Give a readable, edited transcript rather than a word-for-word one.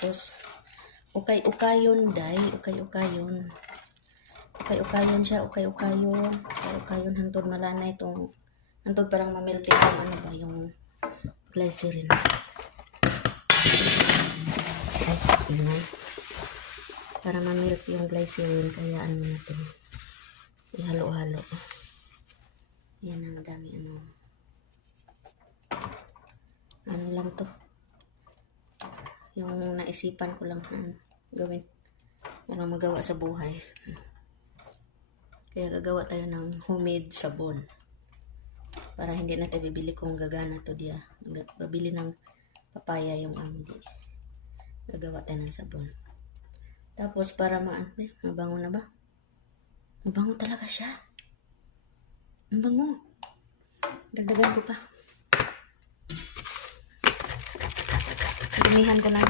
Tapos, ukay-ukayon, day. Ukay-ukayon. Ukay-ukayon siya, ukay-ukayon. Ukay-ukayon, hantod malana itong, hantod parang mamilti yung ano ba, yung glycerin. Ay, ingay. Para mamilk yung glycerin, kaya ano natin. Ihalo-halo. Yan ang dami ano. Ano lang to. Yung naisipan ko lang gawin. Walang magawa sa buhay. Kaya gagawa tayo ng homemade sabon. Para hindi natin bibili kung gagana to diya. Babili ng papaya yung hindi. Gagawa tayo ng sabon. Tapos para mabango na ba? Mabango talaga siya. Mabango. Dagdagan ko pa. Dumihan ko ng